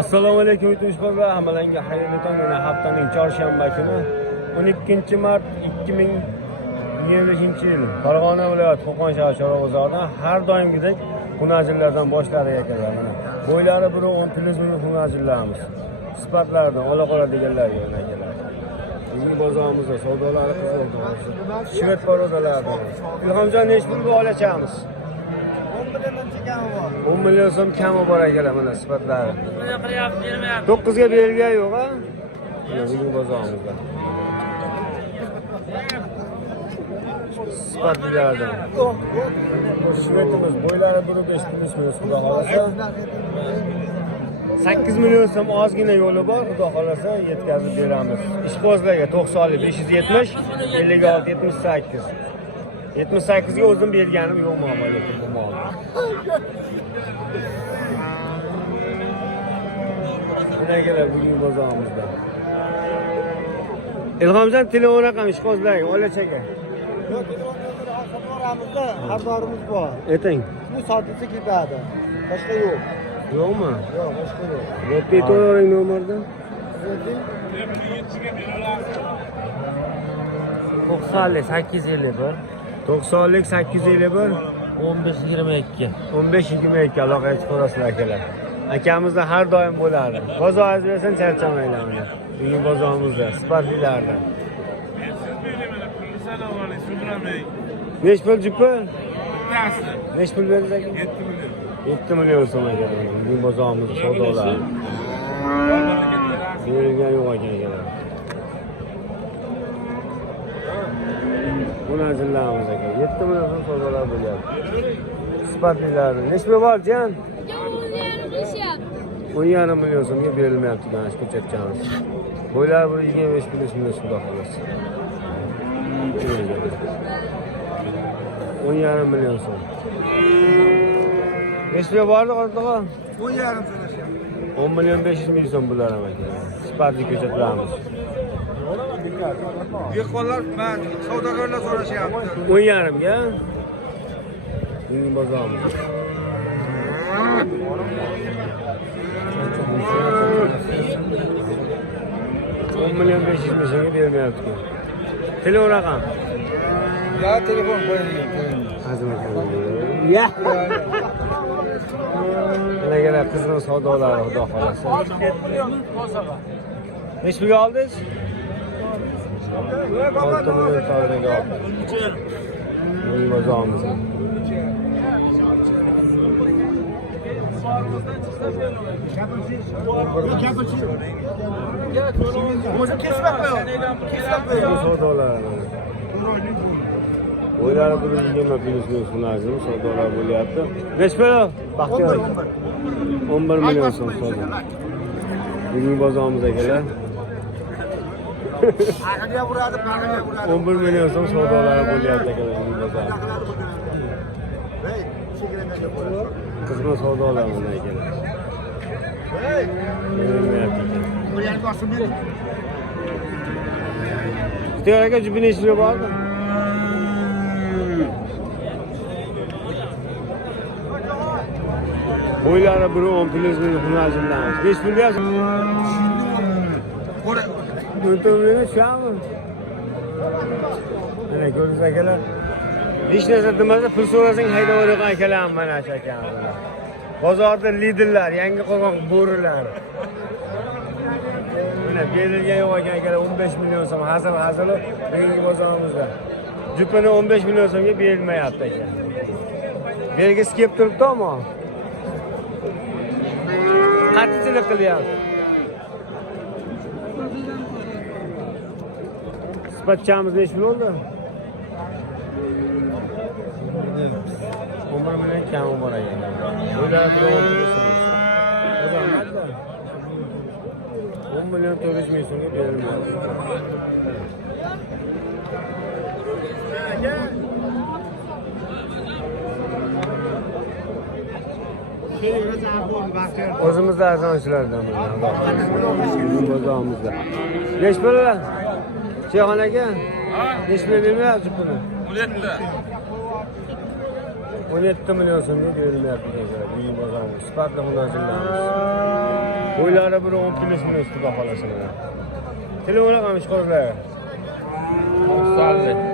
Assalomu alaykum do'stlar. Hammalarga xayrli tong. Mana haftaning chorshanba kuni 12-mart 2025-yil Farg'ona viloyati Qo'qon shahar Chorg'ozorda har doimgidek hunajillardan boshlariga keladi. Mana bo'ylari 1.10 ming hunajillarimiz. Sifatlardan ola qola deganlarga yana keladi. Bizning bozorimizda savdolari qizildi. Shved parodalardan. Ilhomjon necha pul bu olachamiz? 10 million so'm kami bor ekan mana sifatlari. 9 ga berilgan yo'q a? Bizning bozorimizda. Sifatlardan. Shvedimiz bo'ylari 1.5 million xudo xolasa. 8 million so'm ozgina yo'li bor, xudo xolasa yetkazib beramiz. Ishqibozlarga 90lik 570, 56 78. 78 ga o'zim berganim yo'qmi lekin bu mol. Nima kerak bugun bozorimizda? Ilhomjon telefon raqami ishqibozlarga olachaga. Yo'q, telefonlarimizda xaridorimiz bor. Ayting. Shuni sotib ketadi. Boshqa yo'q. Yo'qmi? Yo'q, boshqa yo'q. Repetitor nomerdan. 90lik 851 90lik 851 1522 1522 aloqaga chiqasizlar akalar. Akamizda har doim bo'ladi. Bozoringiz bersin charchamanglar. Bugun bozorimizda sifatlilardan. Nech pul jupi? Nech pul berdi aka? 7 million so'm ekan. Bugun bozorimizda savdolar. Berilgan yo'q ekan. Buni ajinlarimiz aka. 7 million so'm savdolar bo'lyapti. Sifatlilar. Nech pul bor jan? 10,5 million so'mga berilmayapti mana shu ko'chatchamiz. Bo'ylar 125 million xudo xolasa. 10,5 million so'm. Nechga bordi o'rtog'a? 10,5 so'rashyapti. 10 million 500 ming so'm bular ham aka. Sifatli ko'chatlarimiz. Dehqonlar, men savdogarlar so'rashyapti. 10,5 ga. Bugun bozorimiz. 10 million 500 ming so'mga bermayapti. Telefon raqam. Ya telefon qo'ying. Ya. Mana qizning savdolari xudo xolasa. Nech pulga oldingiz? 6 million so'mga oldim. Bu bozorimiz. Bo'ylari 120 million savdolar bo'lyapti. Nech pul? Baxtiyor. 11 million so'm savdo. Bugun bozorimiz akalar. 11 million so'm savdolar bo'lyapti akalar bugun bozorda. Qizning savdolari bunday akalar. Baxtiyor aka jibini ishga bordi. Bo'ylari 1.10 million hunajillarimiz. Nech pul berasiz? O'ntamini shami? Mana ko'ringiz akalar. Hech narsa demasa pul so'rasang haydab o'rgan akalar mana shu akalar. Bozorda liderlar, yangi qo'rg'on bo'rilar. Mana berilgan yo'q ekan akalar 15 million so'm hazil bugungi bozorimizda. Jupini 15 million so'mga berilmayapti aka. Belgisi kelib turibdi ammo. Qattiqchilik qilyapti. Sifatchamiz nech pul bo'ldi? 11 million kami bor ekan. Bular 10 million 400 ming so'mga berilmayapti. O'zimizda arzonchilardan bozorimizda. Nech pul? Shayxon aka? Nech pul bermayapti buni? 17 million so'mga berilmayapti. Bu bozorimiz. Sifatli hunajillarimiz. Bo'ylari bir 10 kilodan ustida xolasizlar. Telefon raqami ishqorlar.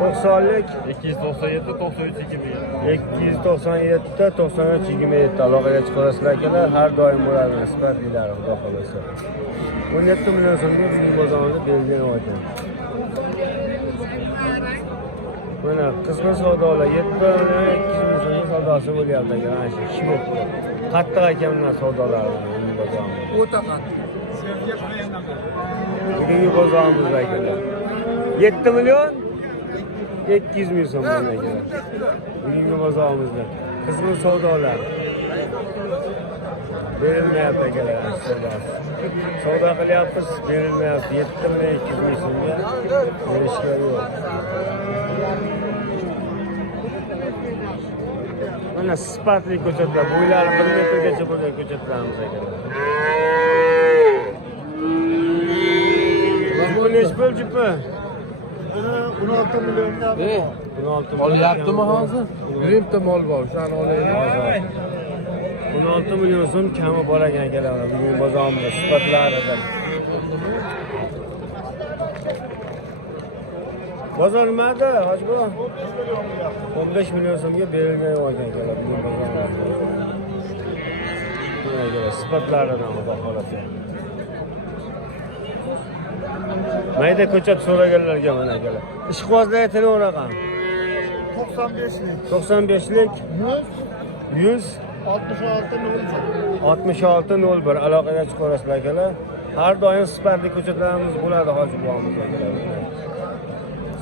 90lik 297 93 27. 297 93 27 aloqaga chiqarasizlar akalar, har doim bo'ladi sifatlilar xudo xolasa. 17 million so'mga bizning bozorimizda belgilanib ekan. Mana qisqa savdolar 7 million 200 ming so'm savdosi bo'lyapti aka, ana shu ish bo'pti. Qattiq ekanlar savdolar bozorimizda. O'ta qattiq. Bugungi bozorimizda akalar. 7 million 200 ming so'm mana akalar. Bugungi bozorimizda qizg'in savdolar berilmayapti akalar, savdo qilyapmiz, berilmayapti. 7 million 200 ming so'mga berishga yo'q. Mana sifatli ko'chatlar, bo'ylari 1 metrgacha bo'lgan ko'chatlarimiz akalar. Jupi nechi pul jupi? 16 milliondan. 16 Olyaptimi hozir? Birinta mol bor, o'shani olaylik. 16 million so'm kami bor ekan akalar, bugun bozorimizda sifatlarida. Bozor nimada, Hojibo? 15 million so'mga berilgan ekan akalar, bugun bozorimizda. Mana akalar, sifatlaridan xudo xolasa. Mayda ko'chat so'raganlarga mana akalar. Ishqibozlarga telefon raqam 95lik 95lik 100 6601 aloqaga chiqarasizlar akalar. Har doim sifatli ko'chatlarimiz bo'ladi Hoji bobomiz akalar.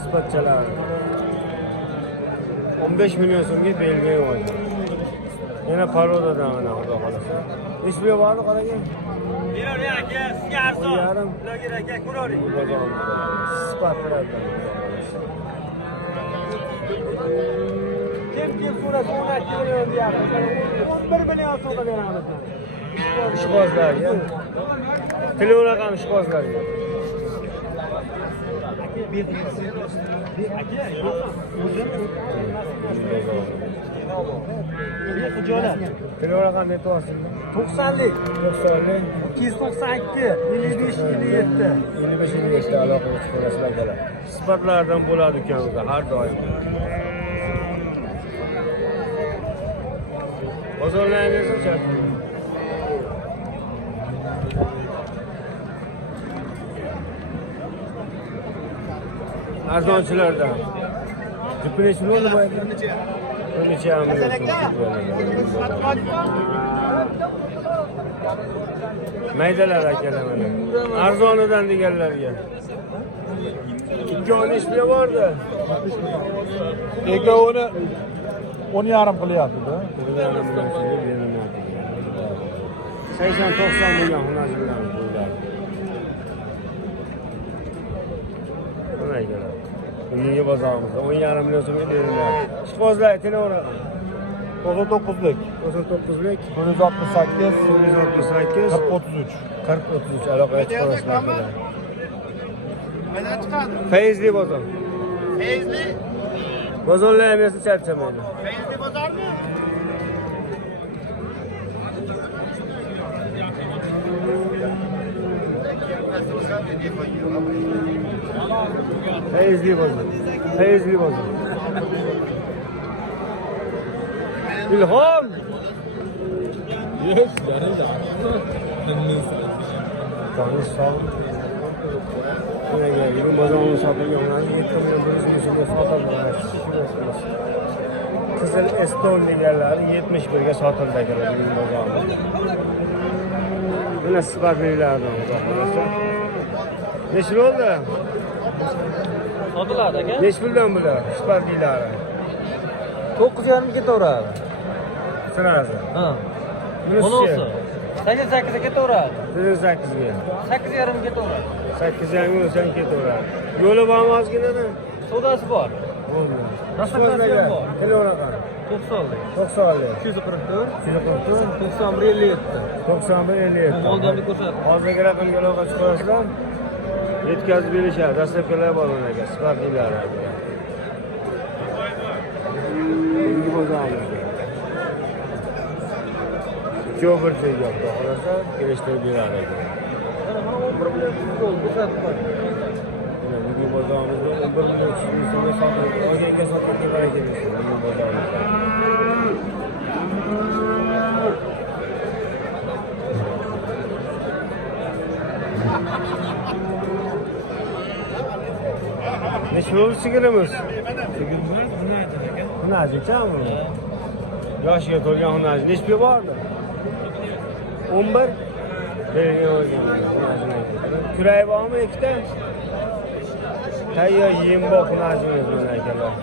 Sifatchalar 15 million so'mga berilgan ekan. Yana parodadan mana xudo xolasa. Ismi bormi qarang. Berori aka, sizga arzon. Yarim. Ularga aka, ko'rori. Sifatlardan. Kim so'rasa 12 million deyapmiz. 11 million so'mga beramiz. Ishqibozlarga. Telefon raqami ishqibozlarga. Telefon raqami aytyapsiz. 90lik 90lik 292 55 57. 55 aloqaga chiqarasizlar akalar. Sifatlardan bo'ladi ukamizda har doim. Bozorlaringizni chaqing. Arzonchilardan. Jipini bo'ldi bu ekan. Necha million maydalar akalar mana. Arzonidan deganlarga. 2 ish bordi. Egovini 10,5 qilyapti-da. 80-90 million hunarchilarimiz bo'yladi. Mana akalar. Bugungi bozorimizda 10,5 million so'mga beriladi. Ishqibozlar telefon raqami 99lik 99lik 168 168 4033 aloqaga chiqarasizlar akalar. Qaydan chiqadi? Feyzli bozor. Feyzli? Bozorlaringizni charchamaydi. Feyzli bozormi? Feyzli bozor. Feyzli bozor. İlham. Yes, yarayla. Tanış sağ ol. Buraya geldim. Bozorunu satılıyor. Kızıl Eston deganlari 71 ga sotildi akalar bugun bozorda. Buni sifatlilardan xudo xolasa. Necha bo'ldi? Sotiladi aka. Necha puldan bular? Sifatlilari. 9,5 ketaveradi. Sirasi. Ha. Bunisi. Bunisi 88 ga ketaveradi. 8 ga. 8,5 ketaveradi. 8 yangi o'lsan ketaveradi. Yo'li bormi ozginada? Savdosi bor. Bo'ldi. Rastaklashi ham bor. Telefon raqami 90lik 90lik 244 244 9157. 9157. Moldavni ko'rsat. Hozirgi raqamga aloqa chiqarasizlar. Yetkazib berishadi. Dastlabkilar bor mana aka, sifatlilar. Bugungi bozorimiz. Jo'o bir joy yo'qda xolasa kelishtirib berar ekan. Mana bugun bozorimizda 11 million so'mga sotildi. Ogaga sotib kelar ekan bugun bozorimizda. Necha bo'ldi sigirimiz? Sigirimiz Hunajichami? Yoshiga to'lgan hunaji. Nechta bordi? 11. Bergan o'rganlar. Kuray bormi ikkita? Tayyor yem bor hunajimiz mana akalar.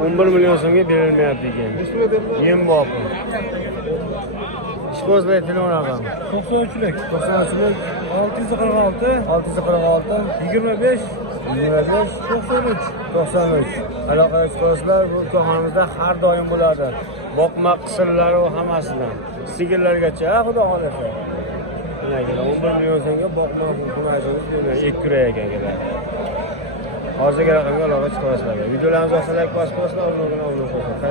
11 million so'mga berilmayapti ekan. Yem bor. Ishqozlar telefon raqami. 93lik 93lik 646 646 25 25 93. 93. Aloqa chiqarishlar bu korxonamizda har doim bo'ladi. Boqma qisirlari va hammasidan. Sigirlargacha, xudo xolasa. Mana akalar 11 million so'mga boqma hunajimiz demak 2 kuray ekan akalar. Hozirgi raqamga aloqa chiqarishlar. Videolarimizni like bosib qo'yinglar, obuna bo'linglar.